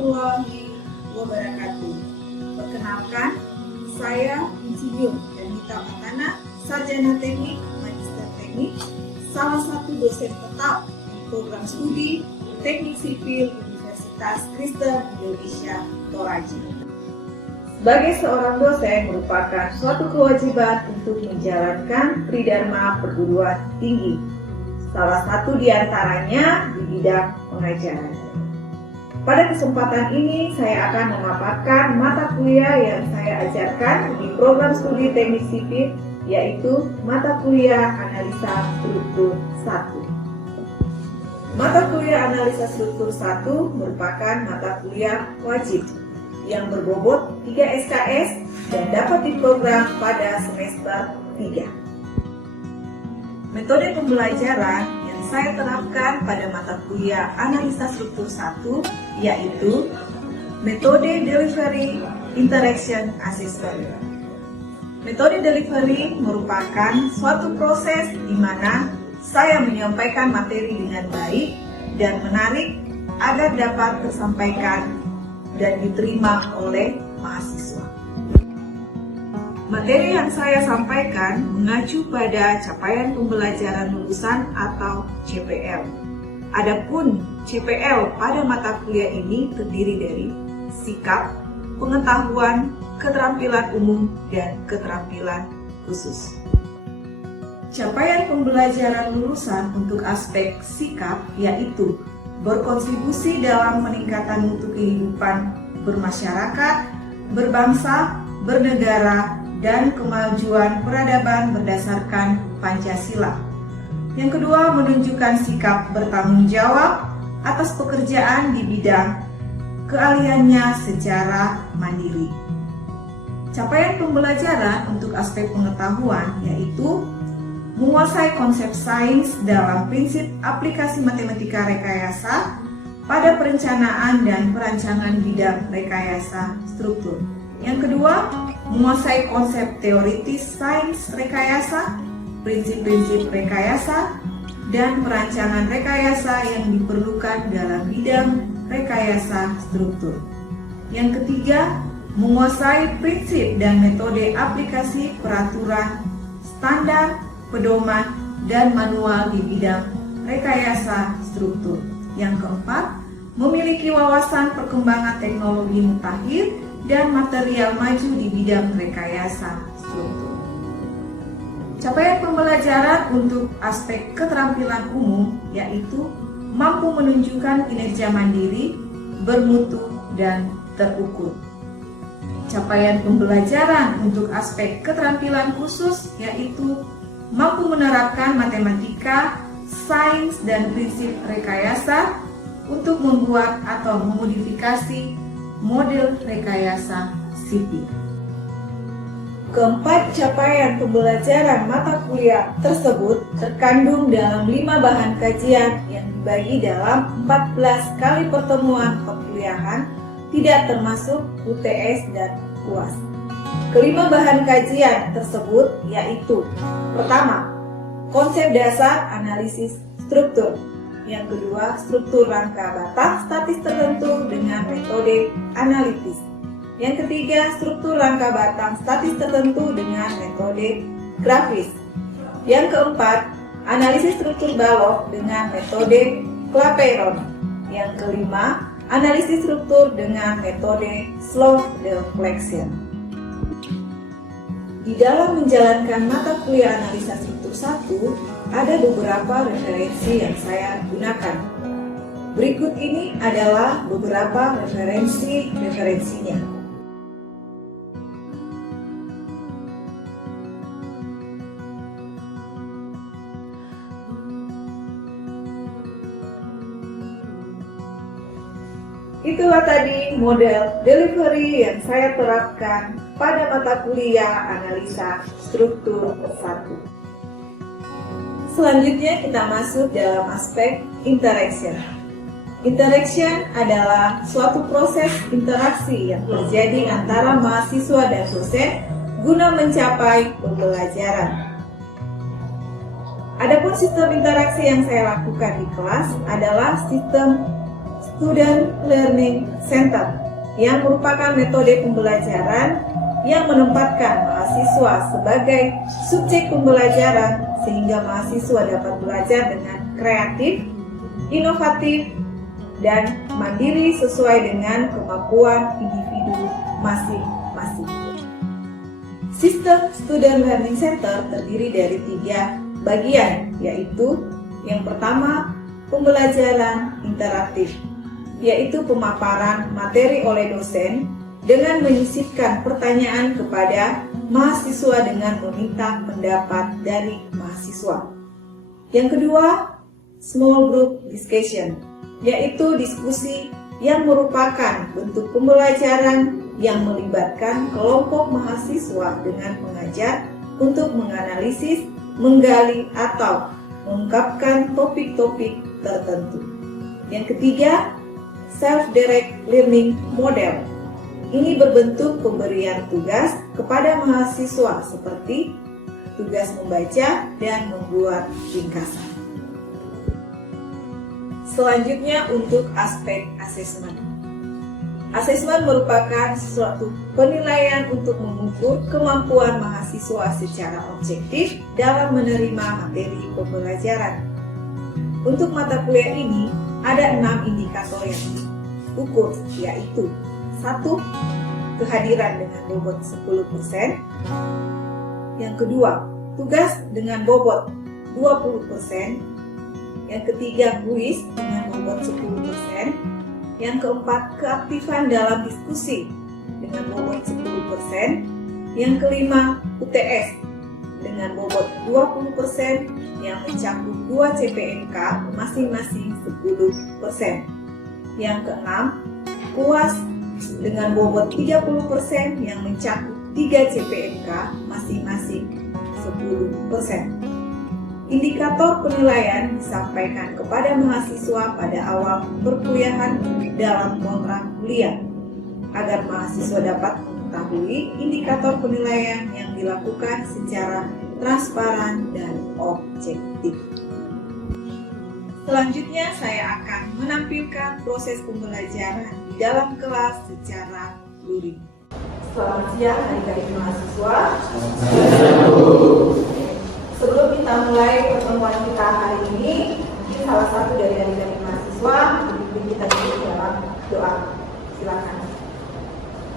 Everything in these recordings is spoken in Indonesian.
warahmatullahi wabarakatuh. Perkenalkan, saya Insinyur Danita Matana, Sarjana Teknik, Magister Teknik, salah satu dosen tetap di program studi Teknik Sipil Universitas Kristen Indonesia Toraja. Sebagai seorang dosen merupakan suatu kewajiban untuk menjalankan Tridharma Perguruan Tinggi. Salah satu di antaranya di bidang pengajaran. Pada kesempatan ini saya akan memaparkan mata kuliah yang saya ajarkan di program studi Teknik Sipil, yaitu mata kuliah Analisa Struktur 1. Mata kuliah Analisa Struktur 1 merupakan mata kuliah wajib yang berbobot 3 SKS dan dapat diprogram pada semester 3. Metode pembelajaran yang saya terapkan pada mata kuliah Analisa Struktur 1 yaitu metode Delivery Interaction Assessment. Metode delivery merupakan suatu proses di mana saya menyampaikan materi dengan baik dan menarik agar dapat tersampaikan dan diterima oleh mahasiswa. Materi yang saya sampaikan mengacu pada capaian pembelajaran lulusan atau CPL. Adapun CPL pada mata kuliah ini terdiri dari sikap, pengetahuan, keterampilan umum, dan keterampilan khusus. Capaian pembelajaran lulusan untuk aspek sikap yaitu berkontribusi dalam meningkatkan mutu kehidupan bermasyarakat, berbangsa, bernegara, dan kemajuan peradaban berdasarkan Pancasila. Yang kedua, menunjukkan sikap bertanggung jawab atas pekerjaan di bidang keahliannya secara mandiri. Capaian pembelajaran untuk aspek pengetahuan yaitu menguasai konsep sains dalam prinsip aplikasi matematika rekayasa pada perencanaan dan perancangan bidang rekayasa struktur. Yang kedua, menguasai konsep teoritis sains rekayasa, prinsip-prinsip rekayasa, dan perancangan rekayasa yang diperlukan dalam bidang rekayasa struktur. Yang ketiga, menguasai prinsip dan metode aplikasi peraturan, standar, pedoman, dan manual di bidang rekayasa struktur. Yang keempat, memiliki wawasan perkembangan teknologi mutakhir dan material maju di bidang rekayasa struktur. Capaian pembelajaran untuk aspek keterampilan umum yaitu mampu menunjukkan kinerja mandiri, bermutu, dan terukur. Capaian pembelajaran untuk aspek keterampilan khusus yaitu mampu menerapkan matematika, sains, dan prinsip rekayasa untuk membuat atau memodifikasi model rekayasa sipil. Keempat capaian pembelajaran mata kuliah tersebut terkandung dalam 5 bahan kajian yang dibagi dalam 14 kali pertemuan perkuliahan, tidak termasuk UTS dan UAS. Kelima bahan kajian tersebut yaitu: pertama, konsep dasar analisis struktur. Yang kedua, struktur rangka batang statis tertentu dengan metode analitis. Yang ketiga, struktur rangka batang statis tertentu dengan metode grafis. Yang keempat, analisis struktur balok dengan metode Clapeyron. Yang kelima, analisis struktur dengan metode slope deflection. Di dalam menjalankan mata kuliah Analisa Struktur 1, ada beberapa referensi yang saya gunakan. Berikut ini adalah beberapa referensinya. Itulah tadi model delivery yang saya terapkan pada mata kuliah Analisa Struktur 1. Selanjutnya kita masuk dalam aspek interaction. Interaction adalah suatu proses interaksi yang terjadi antara mahasiswa dan dosen guna mencapai pembelajaran. Adapun sistem interaksi yang saya lakukan di kelas adalah sistem Student Learning Center, yang merupakan metode pembelajaran yang menempatkan mahasiswa sebagai subjek pembelajaran sehingga mahasiswa dapat belajar dengan kreatif, inovatif, dan mandiri sesuai dengan kemampuan individu masing-masing. Sistem Student Learning Center terdiri dari 3 bagian, yaitu yang pertama, pembelajaran interaktif, yaitu pemaparan materi oleh dosen dengan menyisipkan pertanyaan kepada mahasiswa dengan meminta pendapat dari mahasiswa. Yang kedua, small group discussion, yaitu diskusi yang merupakan bentuk pembelajaran yang melibatkan kelompok mahasiswa dengan pengajar untuk menganalisis, menggali, atau mengungkapkan topik-topik tertentu. Yang ketiga, self-direct learning model. Ini berbentuk pemberian tugas kepada mahasiswa seperti tugas membaca dan membuat ringkasan. Selanjutnya untuk aspek asesmen. Asesmen merupakan suatu penilaian untuk mengukur kemampuan mahasiswa secara objektif dalam menerima materi pembelajaran. Untuk mata kuliah ini ada 6 indikator yang diukur, yaitu 1. Kehadiran dengan bobot 10%. Yang kedua, tugas dengan bobot 20%. Yang ketiga, kuis dengan bobot 10%. Yang keempat, keaktifan dalam diskusi dengan bobot 10%. Yang kelima, UTS dengan bobot 20% yang mencakup 2 CPNK masing-masing 10%. Yang keenam, UAS dengan bobot 30% yang mencakup 3 CPNK masing-masing 10%. Indikator penilaian disampaikan kepada mahasiswa pada awal perkuliahan dalam kontrak kuliah, agar mahasiswa dapat mengetahui indikator penilaian yang dilakukan secara transparan dan objektif. Selanjutnya saya akan menampilkan proses pembelajaran di dalam kelas secara luring. Selamat siang adik-adik mahasiswa. Sebelum kita mulai pertemuan kita hari ini, mungkin salah satu dari adik-adik mahasiswa mungkin kita dulu dalam doa. Silakan.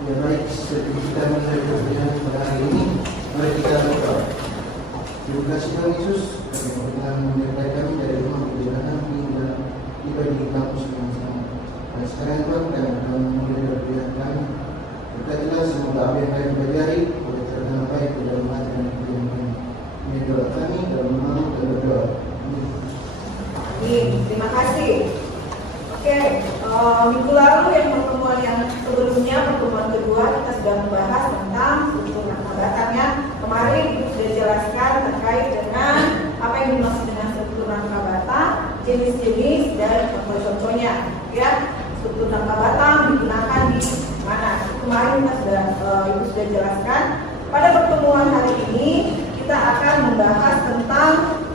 Ya baik, sebelum kita mulai pertemuan pada hari ini, mari kita berdoa. Terima kasih Tuhan Yesus karena telah menyertai kami dari rumah perjalanan hingga tiba di kampus bersama. Dan sekarang Tuhan kami akan mulai berpihak kami. Berkatilah semoga apa yang kami pelajari boleh terdengar baik di dalam hati dan pikiran kami. Ini doa kami dalam nama dan berdoa. Amin. Terima kasih. Oke, minggu lalu yang pertemuan yang sebelumnya, pertemuan kedua, kita sudah membahas tentang struktur rangka batangnya. Kemarin Ibu sudah jelaskan terkait dengan apa yang dimaksud dengan struktur rangka batang, jenis-jenis dan contoh-contohnya. Ya, struktur rangka batang digunakan di mana? Kemarin Ibu sudah jelaskan. Pada pertemuan hari ini kita akan membahas tentang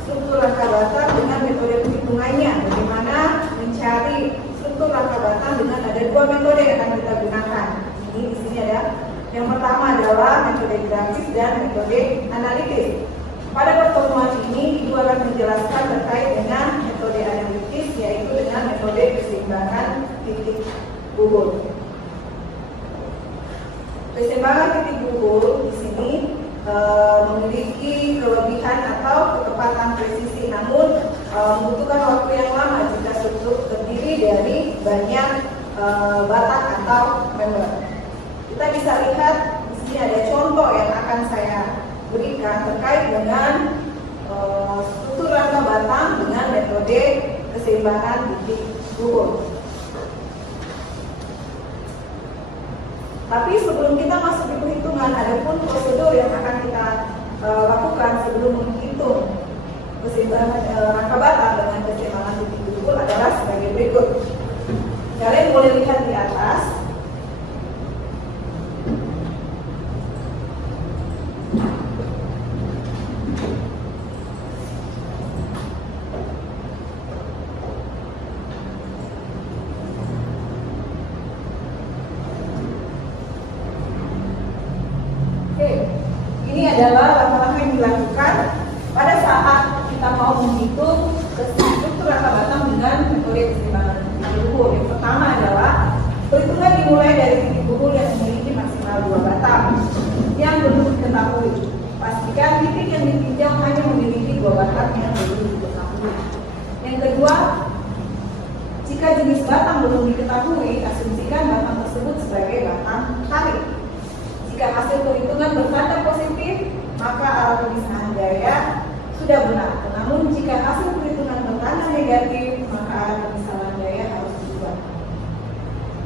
struktur rangka batang dengan metode perhitungannya. Bagaimana mencari struktur rangka batang dengan ada 2 metode yang akan kita gunakan. Ini di sini ada yang pertama adalah metode grafis dan metode analitis. Pada pertemuan ini Ibu akan menjelaskan terkait dengan metode analitis, yaitu dengan metode keseimbangan titik gugur. Keseimbangan titik gugur di sini memiliki kelebihan atau ketepatan presisi, namun membutuhkan waktu yang lama jika struktur terdiri dari banyak batang atau member. Kita bisa lihat di sini ada contoh yang akan saya berikan terkait dengan struktur rangka batang dengan metode keseimbangan titik gugur. Tapi sebelum kita masuk di perhitungan, ada pun prosedur yang akan kita lakukan sebelum menghitung keseimbangan rangka batang dengan keseimbangan titik gugur adalah sebagai berikut. Kalian boleh lihat di atas. Ini adalah langkah-langkah yang dilakukan pada saat kita mau menghitung struktur rangka batang dengan metode keseimbangan titik pukul. Yang pertama adalah perhitungan dimulai dari titik pukul yang memiliki maksimal 2 batang yang belum diketahui. Pastikan titik yang ditinjau hanya memiliki 2 batang yang belum diketahui. Yang kedua, jika jenis batang belum diketahui, asumsikan batang tersebut sebagai batang tarik. Jika hasil perhitungan bertanda positif, maka arah pemisahan gaya sudah benar. Namun jika hasil perhitungan bertanda negatif, maka arah pemisahan gaya harus diubah.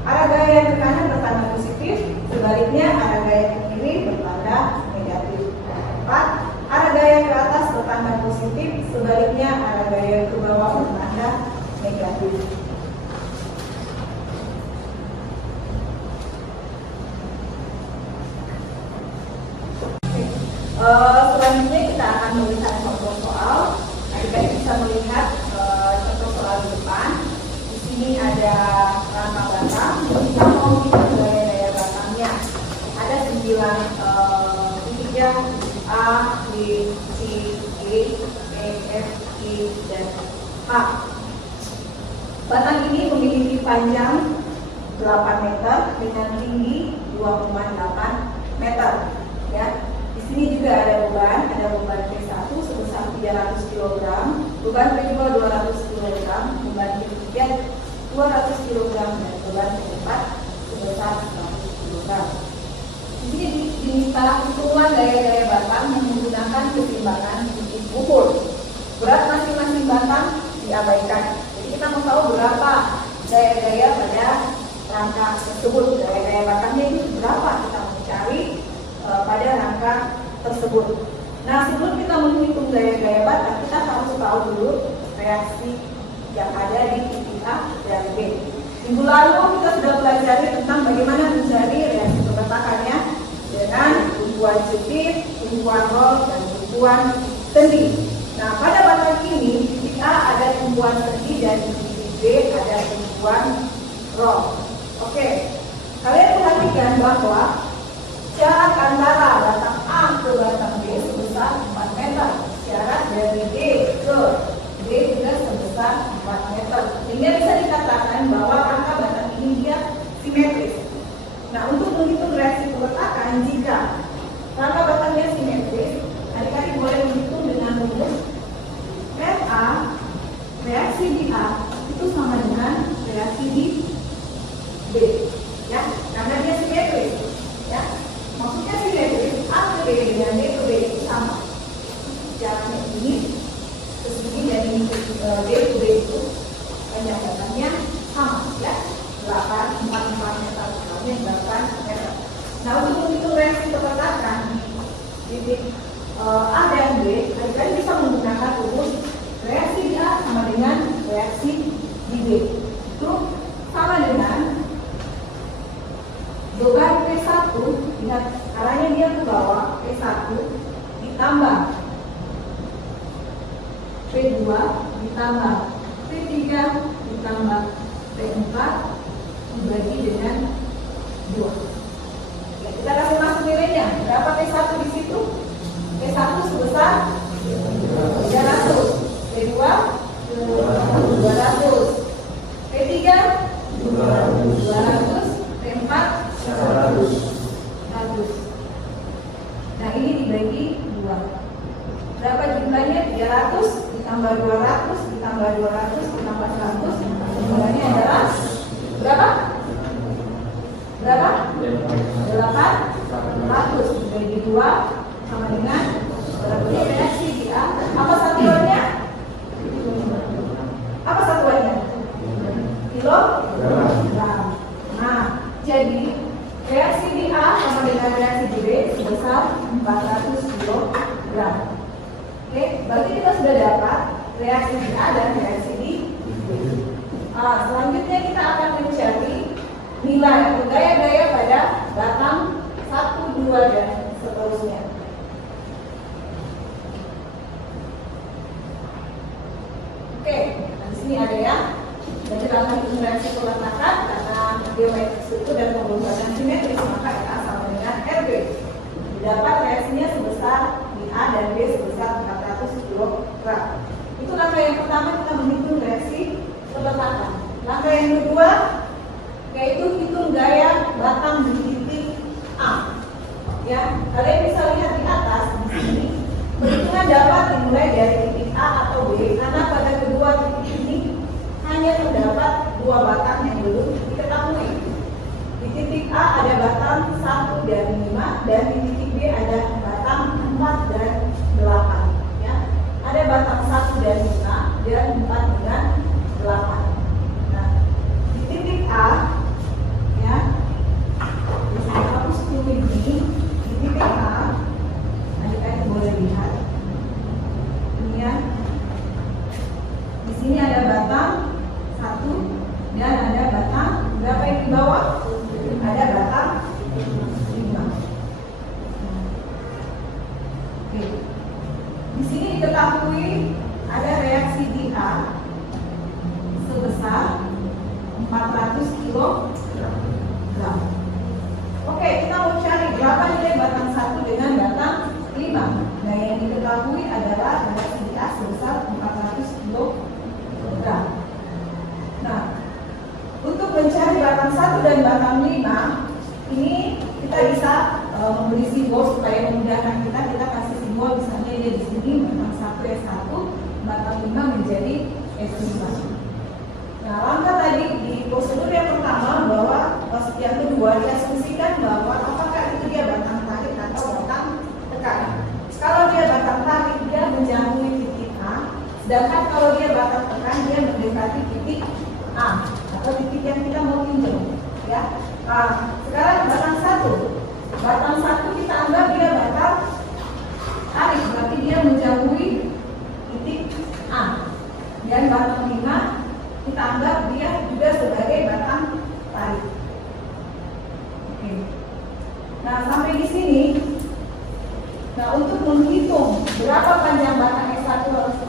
Arah gaya yang ke kanan bertanda positif, sebaliknya arah gaya ke kiri bertanda negatif. 4. Arah gaya ke atas bertanda positif, sebaliknya arah gaya ke bawah bertanda negatif. Selanjutnya kita akan melihat contoh soal. Adik-adik bisa melihat contoh soal di depan. Di sini ada rangka batang. Kita mau hitung gaya-gaya batangnya. Ada 9 titiknya: A, B, C, E, F, I, dan H. Batang ini memiliki panjang 8 meter dengan tinggi 2,8 meter. Ya. Di sini juga ada beban P1 sebesar 300 kg, beban P2 200 kg, beban P3 200 kg, dan beban P4 sebesar 100 kg. Di sini diminta hitungan gaya-gaya batang yang menggunakan keseimbangan titik pukul. Berat masing-masing batang diabaikan. Jadi kita mau tahu berapa gaya-gaya pada rangka tersebut. Gaya-gaya batangnya itu berapa kita mau cari pada rangka tersebut. Nah, sebelum kita menghitung gaya-gaya batang, kita harus tahu dulu reaksi yang ada di titik A dan B. Minggu lalu kita sudah pelajari tentang bagaimana mencari reaksi perpetakannya dengan tumpuan cetit, tumpuan roll, dan tumpuan sendi. Nah, pada batang ini titik A ada tumpuan sendi dan di titik B ada tumpuan roll. Oke, kalian perhatikan bahwa jarak antara batang A ke batang B sebesar 4 meter. Jarak dari D ke B juga sebesar 4 meter. Sehingga bisa dikatakan bahwa rangka batang ini dia simetris. Nah, untuk menghitung reaksi perpetakan, jika rangka batangnya simetris, adik-adik boleh menghitung dengan rumus RA, reaksi di A itu sama dengan reaksi di B. Ya, karena dia simetris. Ya. Maksudnya simetris, A ke B dengan D ke B itu sama. Jaraknya ini ke sini dan ini ke D ke B itu panjang batangnya sama, ya. 8, 4 meter, misalnya 8 meter. Nah, untuk menghitung reaksi perpetakan titik A dan B, adik-adik bisa menggunakan rumus reaksi di A sama dengan reaksi di B. Itu sama dengan beban P1, lihat arahnya dia ke bawah, P1 ditambah P2 ditambah P3 ditambah P4 dibagi dengan 2. Ya, kita kasih masuk nilainya. Berapa P1 di situ? P1 sebesar 300, P2 200, P3 200, P4 100. Nah, ini dibagi 2. Berapa jumlahnya? 300 ditambah 200 ditambah 200 ditambah 100. Jumlahnya adalah berapa? Berapa? 800 dibagi 2 sama dengan berarti reaksi di A. Apa satuannya? Apa satuannya? Kilogram. Nah, jadi reaksi di A sama dengan reaksi di B sebesar 400 kg. Oke, berarti kita sudah dapat reaksi di A dan reaksi di B. Selanjutnya kita akan mencari nilai atau gaya-gaya pada batang 1, 2, dan seterusnya. Oke, nah di sini ada ya. Jadi dalam hitung reaksi peletakan karena geometri struktur dan pembentukan simetris, maka RA sama dengan RB. Didapat reaksinya sebesar yang kedua yaitu hitung gaya batang di titik A. Ya, kalian bisa lihat di atas di sini. Perhitungan dapat dimulai dari titik A atau B karena pada kedua titik ini hanya terdapat dua batang yang belum diketahui. Di titik A ada batang 1 dan 5 dan di titik B ada batang 4 dan 8. Ya, ada batang 1 dan 5 dan 4 dengan 8. Nah, di titik A, ya, saya harus tulis ini. Di titik A, adik-adik boleh lihat. Ini ya. Di sini ada batang 1 dan ada batang berapa yang di bawah? Ada batang 5. Oke. Di sini diketahui ada reaksi di A sebesar 400 kg. Oke, kita mau cari berapa nilai batang 1 dengan batang 5. Nah, yang diketahui adalah reaksi di A sebesar 400 kg. Nah, untuk mencari batang 1 dan batang 5, ini kita bisa memberi simbol supaya memudahkan kita. Kita kasih simbol, misalnya dia di sini batang 1 S1, batang 5 menjadi S5. Nah, langkah tadi di prosedur yang pertama bahwa yang kedua diasumsikan bahwa apakah itu dia batang tarik atau batang tekan. Kalau dia batang tarik dia menjauhi titik A, sedangkan kalau dia batang tekan dia mendekati titik A atau titik yang kita mau tinjau. Ya, sekarang batang 1, batang 1 kita anggap dia batang tarik, berarti dia menjauhi titik A. Dan batang 5 kita anggap dia juga sebagai batang tarik. Oke. Nah, sampai di sini. Nah, untuk menghitung berapa panjang batang S1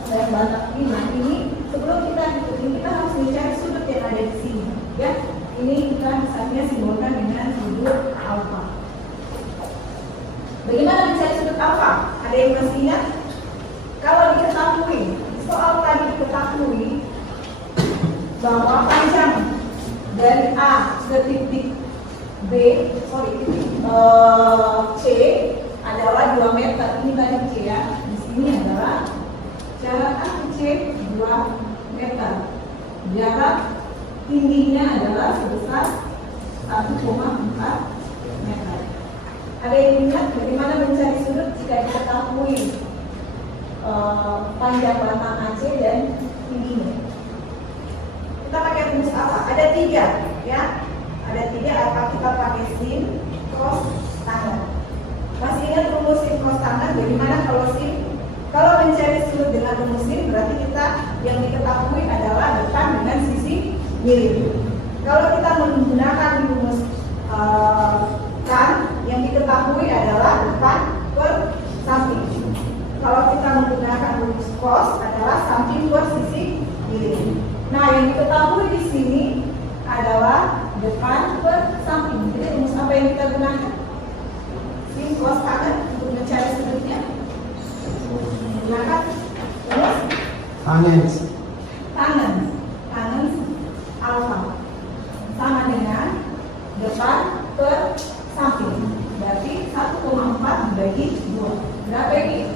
dan batang 5 ini, sebelum kita hitung, kita harus mencari sudut yang ada di sini. Ya, ini kita misalnya simbolkan dengan sudut alfa. Bagaimana mencari sudut alfa? Ada yang masih ingat? Kalau diketahui, soal tadi diketahui bahwa panjang dari A ke titik titik C adalah 2 meter. Ini tadi C ya. Di sini adalah jarak A ke C 2 meter. Jarak tingginya adalah sebesar 1,4 meter. Ada yang ingat bagaimana mencari sudut jika diketahui panjang batang AC dan tingginya? Kita pakai rumus apa? Ada 3, ya. Ada 3. Apa kita pakai sin, cos, tangan. Masih ingat rumus sin, cos, tangan? Bagaimana kalau sin? Kalau mencari sudut dengan rumus sin, berarti kita yang diketahui adalah depan dengan sisi miring. Kalau kita menggunakan rumus tan, yang diketahui adalah depan per samping. Kalau kita menggunakan rumus cos adalah samping per sisi miring. Nah, yang diketahui di sini adalah depan per samping. Jadi rumus apa yang kita gunakan? Sin, cos, tangan untuk mencari sudutnya. Gunakan rumus tangen alfa sama dengan depan per samping. Berarti 1,4 dibagi 2. Berapa ini?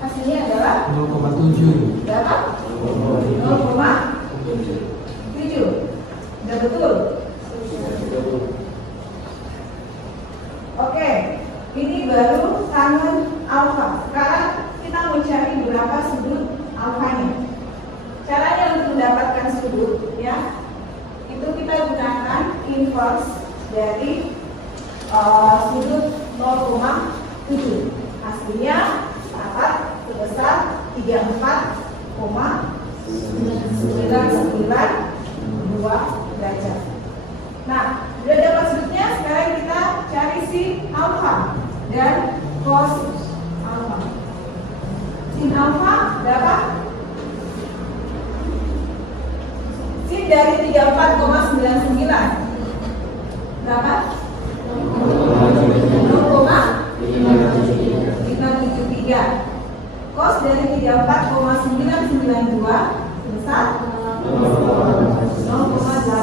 Hasilnya adalah 0,7. berapa? 0,7. Sudah betul? Oke, ini baru tangan alfa. Sekarang kita mau cari berapa sudut alfanya. Caranya untuk mendapatkan sudut, ya, itu kita gunakan inverse dari sudut 0,7. Hasilnya dapat sebesar 34,992 derajat. Nah, sudah dapat sudutnya, sekarang kita cari sin alfa dan cos alfa. Sin alfa berapa? Sin dari 34,99 berapa? 0,573. Cos dari 34,992 sebesar 0,8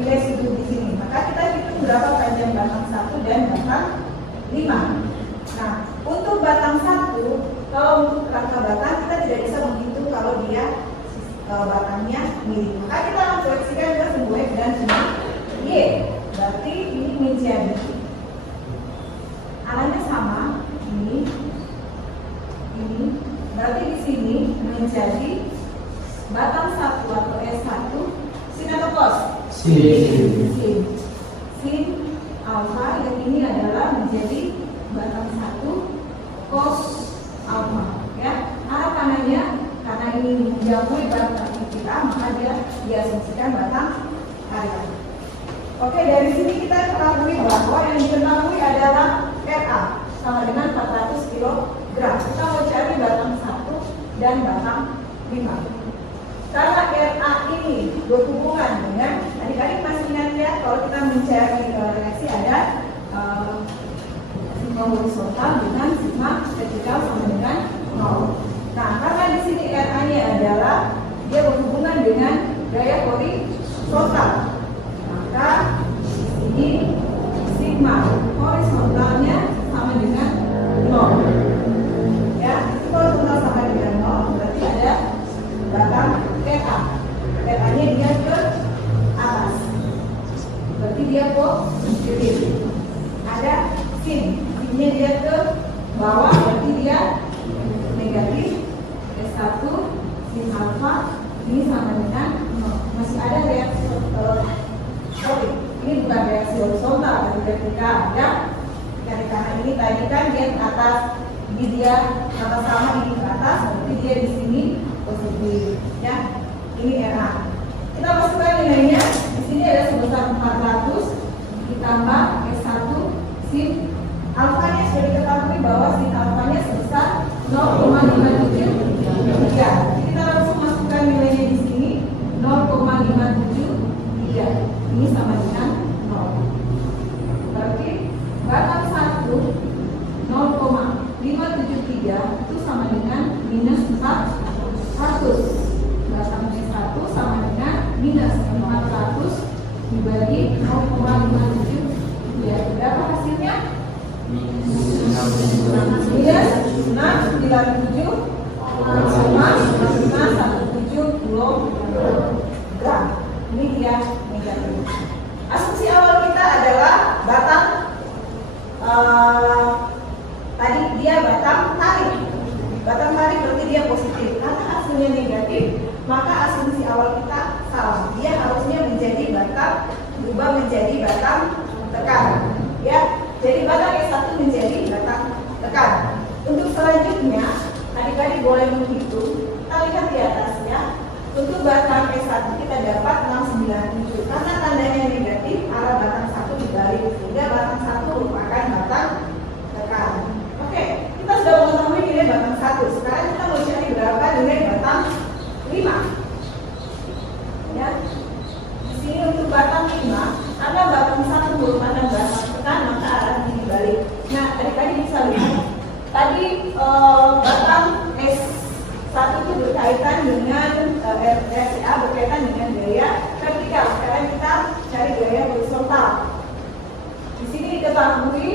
nilai sudut di sini. Maka kita hitung berapa panjang batang 1 dan batang 5. Nah, untuk batang 1, kalau untuk kerangka batang kita tidak bisa menghitung kalau dia batangnya miring. Maka kita akan koleksikan ke sumbu X dan sumbu Y. Berarti ini menjadi arahnya sama, ini. Berarti di sini menjadi batang 1 atau S1 sin atau cos? Sin alfa, yang ini adalah menjadi batang 1 cos alfa, ya. Arah kanannya karena ini menjauhi batang kita, maka dia diasumsikan batang harian. Oke, dari sini kita ketahui bahwa yang diketahui adalah RA sama dengan 400 kg. Kita mau cari batang 1 dan batang 5. Karena RA ini berhubungan dengan, adik-adik masih ingat ya, kalau kita mencari reaksi ada sigma horizontal dengan sigma vertikal sama dengan 0. Nah, karena di sini RA-nya adalah dia berhubungan dengan gaya horizontal, maka di sini sigma horizontalnya sama dengan 0. Ya, itu horizontal sama dengan 0, berarti ada batang RA. RA-nya dia ke atas, berarti dia positif. Ada sin, sinnya dia ke bawah, berarti dia negatif. S1 sin alfa ini sama dengan 0. Masih ada reaksi ini bukan reaksi horizontal, tapi vertikal ya. Karena ini tadi kan dia ke atas, jadi dia sama-sama ini ke atas, berarti dia di sini positif ya. Ini RA. Kita masukkan nilainya. Di sini ada sebesar 400 ditambah S1 sin alfanya, sudah diketahui bahwa sin alfanya sebesar 0,573. Jadi kita langsung masukkan nilainya di sini 0,573. Ini sama dengan 0. Berarti batang 1 0,573 itu sama dengan minus 400. Batang S1 sama dengan minus 400 dibagi 0,573. Ya, berapa hasilnya? Minus 697,517 kg. Ini dia negatif. Asumsi awal kita adalah batang tadi dia batang tarik. Batang tarik berarti dia positif. Karena hasilnya negatif, maka asumsi awal kita salah. Dia harusnya menjadi batang, berubah menjadi batang tekan. Ya, jadi batang S1 menjadi batang tekan. Untuk selanjutnya, adik-adik boleh menghitung. Kita lihat di atas ya. Untuk batang S1 kita dapat 697. Karena tandanya negatif, arah batang 1 dibalik, sehingga batang 1 merupakan batang tekan. Oke, kita sudah mengetahui nilai batang 1. Sekarang kita mau cari berapa nilai batang 5. Ya. Di sini untuk batang 5, karena batang 1 merupakan batang tekan, maka arahnya dibalik. Nah, adik-adik bisa lihat. Tadi batang S1 itu berkaitan dengan reaksi A berkaitan dengan gaya vertikal. Sekarang kita cari gaya horizontal. Di sini diketahui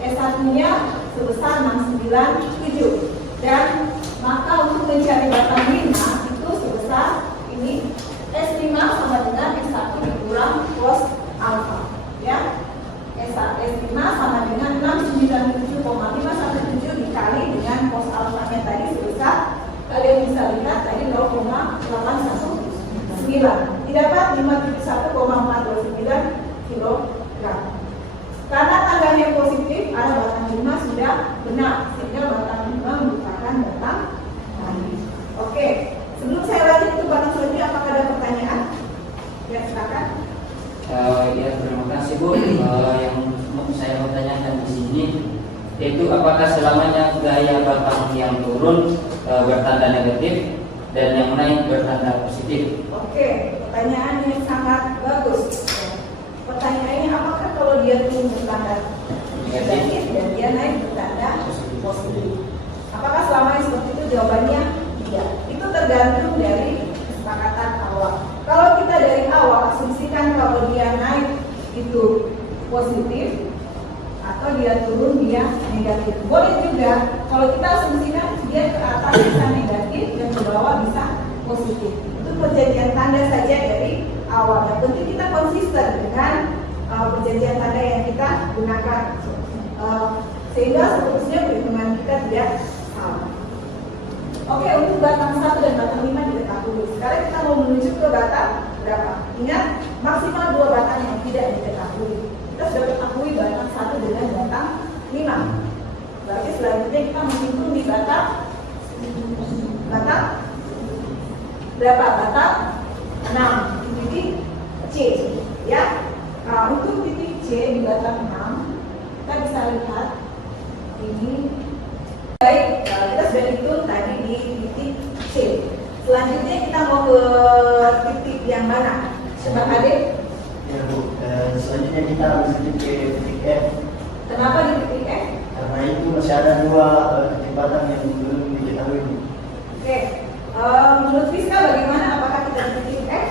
S1-nya sebesar 697, dan maka untuk mencari batang 5 itu sebesar ini S5 sama dengan S1 dikurang cos alfa ya. S5 sama dengan 697,517 dikali dengan cos alfanya tadi sebesar, kalian bisa lihat tadi 0,819, didapat 571,429 kg. Karena tanggalnya positif, arah batang 5 sudah benar, sehingga batang 5 merupakan batang tadi. Oke, sebelum saya lanjut ke batang selanjutnya, apakah ada pertanyaan? Ya, silakan. Ya, terima kasih Bu. Yang mau saya mau tanyakan di sini, yaitu apakah selamanya gaya batang yang turun bertanda negatif dan yang naik bertanda positif? Oke, pertanyaan yang sangat bagus. Pertanyaannya, apakah kalau dia turun bertanda negatif dan dia naik bertanda positif? Apakah selamanya seperti itu? Jawabannya iya. Itu tergantung dari kesepakatan awal. Kalau kita dari awal asumsikan kalau dia positif atau dia turun dia negatif. Boleh juga kalau kita asumsikan dia ke atas bisa negatif dan ke bawah bisa positif. Itu perjanjian tanda saja dari awal. Yang penting kita konsisten dengan perjanjian tanda yang kita gunakan, sehingga seterusnya perhitungan kita tidak salah. Oke, untuk batang 1 dan batang 5 diketahui. Sekarang kita mau menuju ke batang berapa? Ingat, maksimal 2 batang yang tidak diketahui. Kita sudah ketahui batang 1 dengan batang 5. Berarti selanjutnya kita menghitung di batang berapa? Batang 6 titik C, ya. Nah, untuk titik C di batang 6 kita bisa lihat ini. Baik, kita sudah hitung tadi di titik C. Selanjutnya kita mau ke titik yang mana? Coba Ade. Ya Bu, selanjutnya kita harus ke titik F. Kenapa di titik F? Karena itu masih ada 2 titik batang yang belum diketahui. Oke, menurut Fiska bagaimana? Apakah kita di titik F?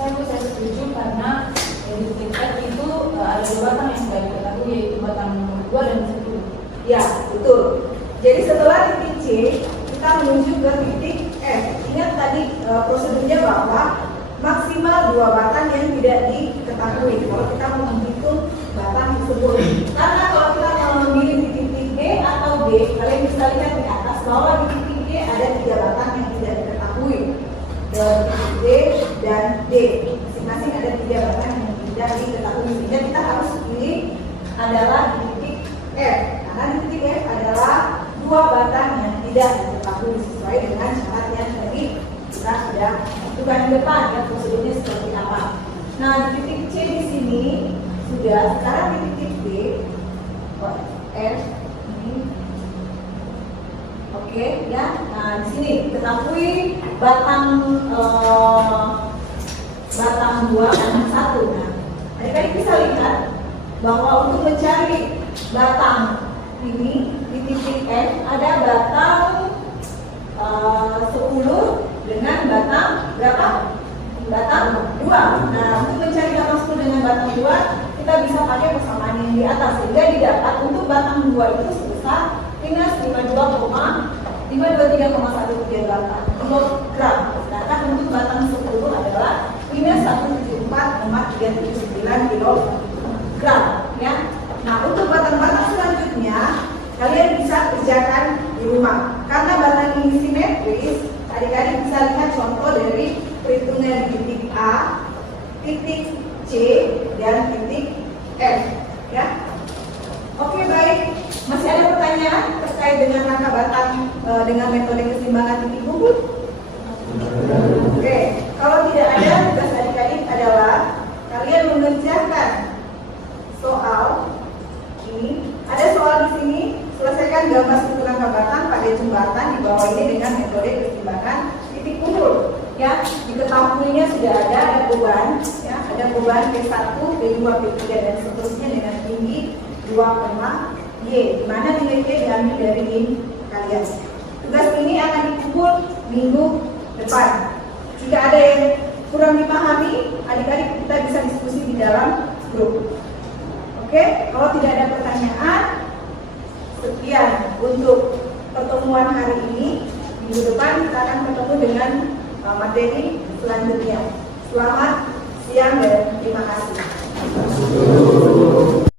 Saya setuju karena di titik F itu ada 2 batang yang sudah diketahui, yaitu batang nomor 2 dan 10. Ya, betul. Jadi setelah titik C, kita menuju ke titik F. Ingat tadi prosedurnya bahwa maksimal 2 batang yang tidak diketahui kalau kita mau menghitung batang tersebut. Karena kalau kita mau memilih di titik B atau D, kalian bisa lihat di atas bahwa di titik D ada 3 batang yang tidak diketahui. Titik D dan D masing-masing ada 3 batang yang tidak diketahui. Sehingga kita harus pilih adalah di titik F. Karena di titik F adalah 2 batang yang tidak diketahui sesuai dengan syarat yang tadi kita sudah tentukan di depan ya, prosedurnya seperti apa. Nah, di titik C di sini sudah. Sekarang di titik B, F ini, oke ya. Nah, di sini ketahui batang 2 dan 1. Nah, adik-adik bisa lihat bahwa untuk mencari batang ini di titik F ada batang 10 dengan batang berapa? Batang 2. Nah, untuk mencari batang 10 dengan batang 2 kita bisa pakai persamaan yang di atas, sehingga didapat untuk batang 2 itu sebesar minus 523,13 kilogram. Sedangkan untuk batang 10 adalah minus 174,379 kilogram ya. Nah, untuk batang-batang selanjutnya kalian bisa kerjakan di rumah. Karena batang ini simetris, adik-adik bisa lihat contoh dari perhitungan di titik A, titik C, dan titik F ya. Oke, baik. Masih ada pertanyaan terkait dengan rangka batang dengan metode keseimbangan titik bubut? Oke, kalau tidak ada, tugas adik-adik adalah kalian mengerjakan soal ini. Ada soal di sini, selesaikan gambar struktur rangka batang pada jembatan di bawah ini dengan metode keseimbangan titik kumpul. Ya, diketahuinya sudah ada beban, ya, ada beban P1, P2, P3 dan seterusnya dengan tinggi 2, Y, di mana nilai Y diambil dari ini kalian. Tugas ini akan dikumpul minggu depan. Jika ada yang kurang dipahami, adik-adik kita bisa diskusi di dalam grup. Oke, kalau tidak ada pertanyaan, sekian untuk pertemuan hari ini. Minggu depan kita akan bertemu dengan materi selanjutnya. Selamat siang dan terima kasih.